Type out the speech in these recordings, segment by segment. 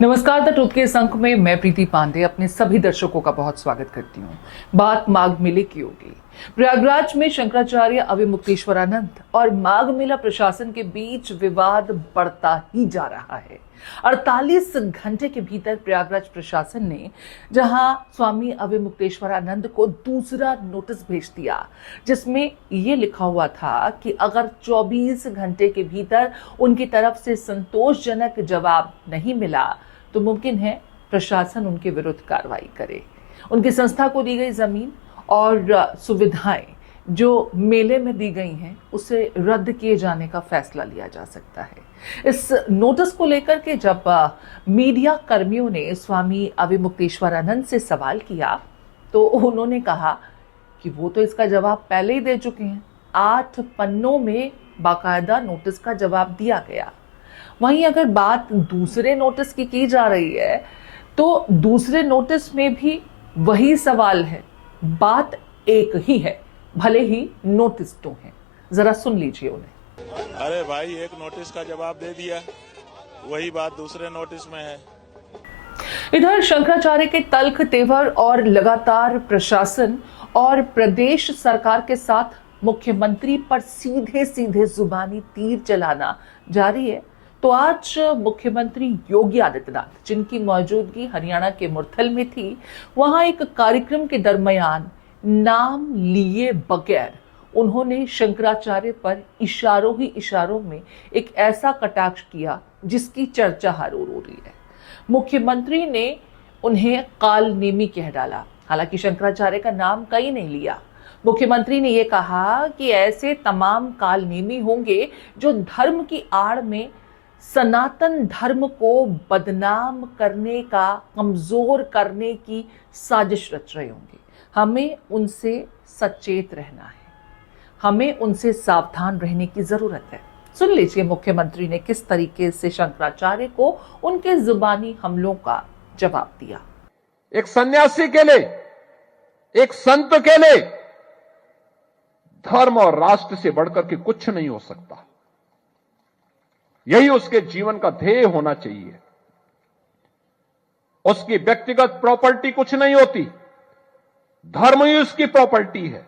नमस्कार। The truth के इस अंक में मैं प्रीति पांडे अपने सभी दर्शकों का बहुत स्वागत करती हूँ। बात माघ मेले की होगी। प्रयागराज में शंकराचार्य अविमुक्तेश्वरानंद और माघ मेला प्रशासन के बीच विवाद बढ़ता ही जा रहा है। 48 घंटे के भीतर प्रयागराज प्रशासन ने जहां स्वामी अविमुक्तेश्वरानंद को दूसरा नोटिस भेज दिया, जिसमें यह लिखा हुआ था कि अगर 24 घंटे के भीतर उनकी तरफ से संतोषजनक जवाब नहीं मिला तो मुमकिन है प्रशासन उनके विरुद्ध कार्रवाई करे। उनकी संस्था को दी गई जमीन और सुविधाएं जो मेले में दी गई हैं उसे रद्द किए जाने का फैसला लिया जा सकता है। इस नोटिस को लेकर के जब मीडिया कर्मियों ने स्वामी अविमुक्तेश्वरानंद से सवाल किया तो उन्होंने कहा कि वो तो इसका जवाब पहले ही दे चुके हैं। 8 पन्नों में बाकायदा नोटिस का जवाब दिया गया। वहीं अगर बात दूसरे नोटिस की जा रही है तो दूसरे नोटिस में भी वही सवाल है, बात एक ही है, भले ही नोटिस दो हैं। जरा सुन लीजिए उन्हें। अरे भाई, एक नोटिस का जवाब दे दिया, वही बात दूसरे नोटिस में है। इधर शंकराचार्य के तल्ख तेवर और लगातार प्रशासन और प्रदेश सरकार के साथ मुख्यमंत्री पर सीधे सीधे जुबानी तीर चलाना जारी है। तो आज मुख्यमंत्री योगी आदित्यनाथ, जिनकी मौजूदगी हरियाणा के मुरथल में थी, वहां एक कार्यक्रम के दरमियान नाम लिए बगैर उन्होंने शंकराचार्य पर इशारों ही इशारों में एक ऐसा कटाक्ष किया जिसकी चर्चा हर ओर हो रही है। मुख्यमंत्री ने उन्हें कालनेमी कह डाला। हालांकि शंकराचार्य का नाम कहीं नहीं लिया। मुख्यमंत्री ने यह कहा कि ऐसे तमाम कालनेमी होंगे जो धर्म की आड़ में सनातन धर्म को बदनाम करने का, कमजोर करने की साजिश रच रहे होंगे। हमें उनसे सचेत रहना है, हमें उनसे सावधान रहने की जरूरत है। सुन लीजिए मुख्यमंत्री ने किस तरीके से शंकराचार्य को उनके जुबानी हमलों का जवाब दिया। एक सन्यासी के लिए, एक संत के लिए धर्म और राष्ट्र से बढ़कर के कुछ नहीं हो सकता। यही उसके जीवन का ध्येय होना चाहिए। उसकी व्यक्तिगत प्रॉपर्टी कुछ नहीं होती, धर्म ही उसकी प्रॉपर्टी है,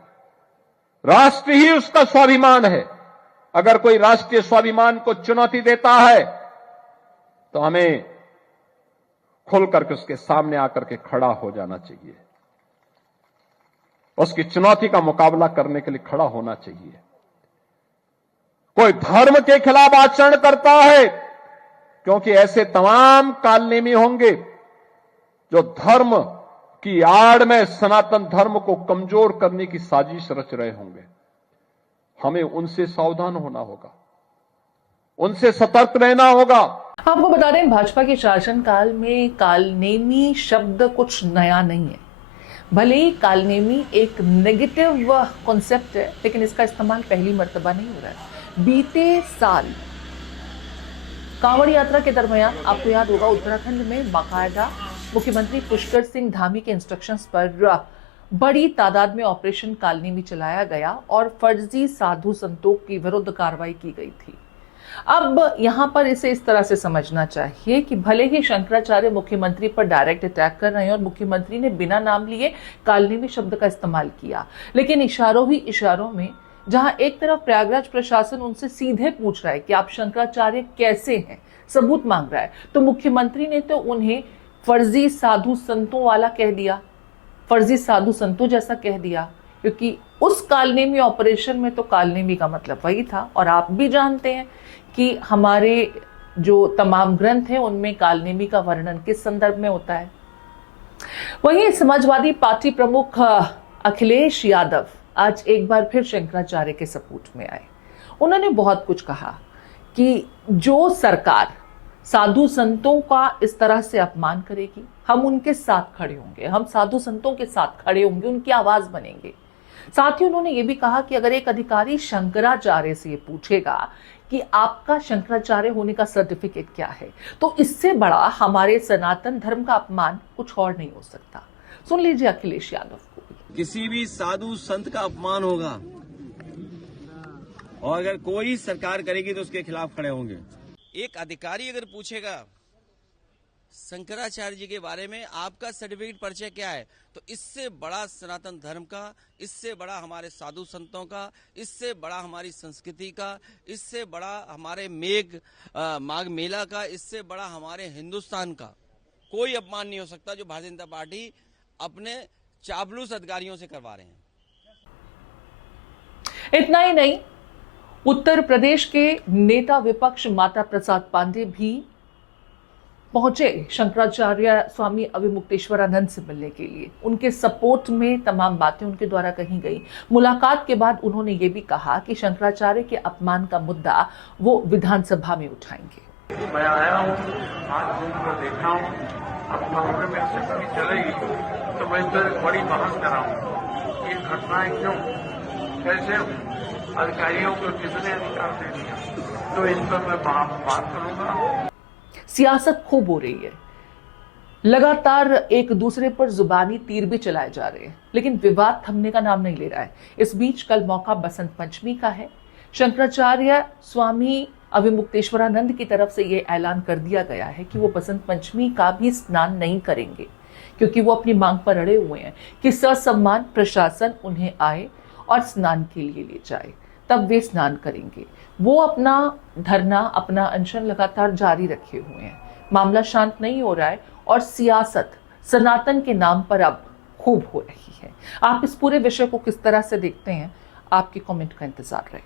राष्ट्र ही उसका स्वाभिमान है। अगर कोई राष्ट्रीय स्वाभिमान को चुनौती देता है तो हमें खुल करके उसके सामने आकर के खड़ा हो जाना चाहिए, उसकी चुनौती का मुकाबला करने के लिए खड़ा होना चाहिए। कोई धर्म के खिलाफ आचरण करता है, क्योंकि ऐसे तमाम कालनेमी होंगे जो धर्म की आड़ में सनातन धर्म को कमजोर करने की साजिश रच रहे होंगे। हमें उनसे सावधान होना होगा, उनसे सतर्क रहना होगा। आपको बता दें, भाजपा के शासनकाल में कालनेमी शब्द कुछ नया नहीं है। भले ही कालनेमी एक नेगेटिव कॉन्सेप्ट है, लेकिन इसका इस्तेमाल पहली मर्तबा नहीं हो रहा है। बीते साल कांवड़ यात्रा के दरमियान आपको याद होगा, उत्तराखंड में बाकायदा मुख्यमंत्री पुष्कर सिंह धामी के इंस्ट्रक्शंस पर बड़ी तादाद में ऑपरेशन कालनेमी चलाया गया और फर्जी साधु संतों के विरुद्ध कार्रवाई की गई थी। अब यहां पर इसे इस तरह से समझना चाहिए कि भले ही शंकराचार्य मुख्यमंत्री पर डायरेक्ट अटैक कर रहे हैं और मुख्यमंत्री ने बिना नाम लिए कालनेमी शब्द का इस्तेमाल किया, लेकिन इशारों ही इशारों में जहां एक तरफ प्रयागराज प्रशासन उनसे सीधे पूछ रहा है कि आप शंकराचार्य कैसे हैं, सबूत मांग रहा है, तो मुख्यमंत्री ने तो उन्हें फर्जी साधु संतों वाला कह दिया, फर्जी साधु संतों जैसा कह दिया, क्योंकि उस कालनेमी ऑपरेशन में तो कालनेमी का मतलब वही था। और आप भी जानते हैं कि हमारे जो तमाम ग्रंथ हैं उनमें कालनेमी का वर्णन किस संदर्भ में होता है। वहीं समाजवादी पार्टी प्रमुख अखिलेश यादव आज एक बार फिर शंकराचार्य के सपोर्ट में आए। उन्होंने बहुत कुछ कहा कि जो सरकार साधु संतों का इस तरह से अपमान करेगी, हम उनके साथ खड़े होंगे, हम साधु संतों के साथ खड़े होंगे, उनकी आवाज बनेंगे। साथ ही उन्होंने ये भी कहा कि अगर एक अधिकारी शंकराचार्य से ये पूछेगा कि आपका शंकराचार्य होने का सर्टिफिकेट क्या है, तो इससे बड़ा हमारे सनातन धर्म का अपमान कुछ और नहीं हो सकता। सुन लीजिए अखिलेश यादव को। किसी भी साधु संत का अपमान होगा और अगर कोई सरकार करेगी तो उसके खिलाफ खड़े होंगे। एक अधिकारी अगर पूछेगा शंकराचार्य जी के बारे में आपका सर्टिफिकेट परिचय क्या है? तो इससे बड़ा सनातन धर्म का, इससे बड़ा हमारे साधु संतों का, इससे बड़ा हमारी संस्कृति का, इससे बड़ा हमारे माघ मेला का, इससे बड़ा हमारे हिंदुस्तान का कोई अपमान नहीं हो सकता जो भारतीय जनता पार्टी अपने चापलूस अधिकारियों से करवा रहे हैं। इतना ही नहीं, उत्तर प्रदेश के नेता विपक्ष माता प्रसाद पांडे भी पहुंचे शंकराचार्य स्वामी अविमुक्तेश्वरानंद से मिलने के लिए। उनके सपोर्ट में तमाम बातें उनके द्वारा कही गई। मुलाकात के बाद उन्होंने ये भी कहा कि शंकराचार्य के अपमान का मुद्दा वो विधानसभा में उठाएंगे। मैं आया हूँ, आज घूमकर देखा हूँ, अब खबरें में से चलेगी तो मैं इस पर बड़ी बहस कराऊँ। ये घटनाएं क्यों, कैसे अधिकारियों को किसने अधिकार दे दिया, तो इन पर मैं बात करूंगा। सियासत खूब हो रही है, लगातार एक दूसरे पर जुबानी तीर भी चलाए जा रहे हैं, लेकिन विवाद थमने का नाम नहीं ले रहा है। इस बीच कल मौका बसंत पंचमी का है। शंकराचार्य स्वामी अविमुक्तेश्वरानंद की तरफ से यह ऐलान कर दिया गया है कि वो बसंत पंचमी का भी स्नान नहीं करेंगे, क्योंकि वो अपनी मांग पर अड़े हुए हैं कि ससम्मान प्रशासन उन्हें आए और स्नान के लिए ले जाए, तब वे स्नान करेंगे। वो अपना धरना, अपना अनशन लगातार जारी रखे हुए हैं। मामला शांत नहीं हो रहा है और सियासत सनातन के नाम पर अब खूब हो रही है। आप इस पूरे विषय को किस तरह से देखते हैं? आपके कमेंट का इंतजार रहे।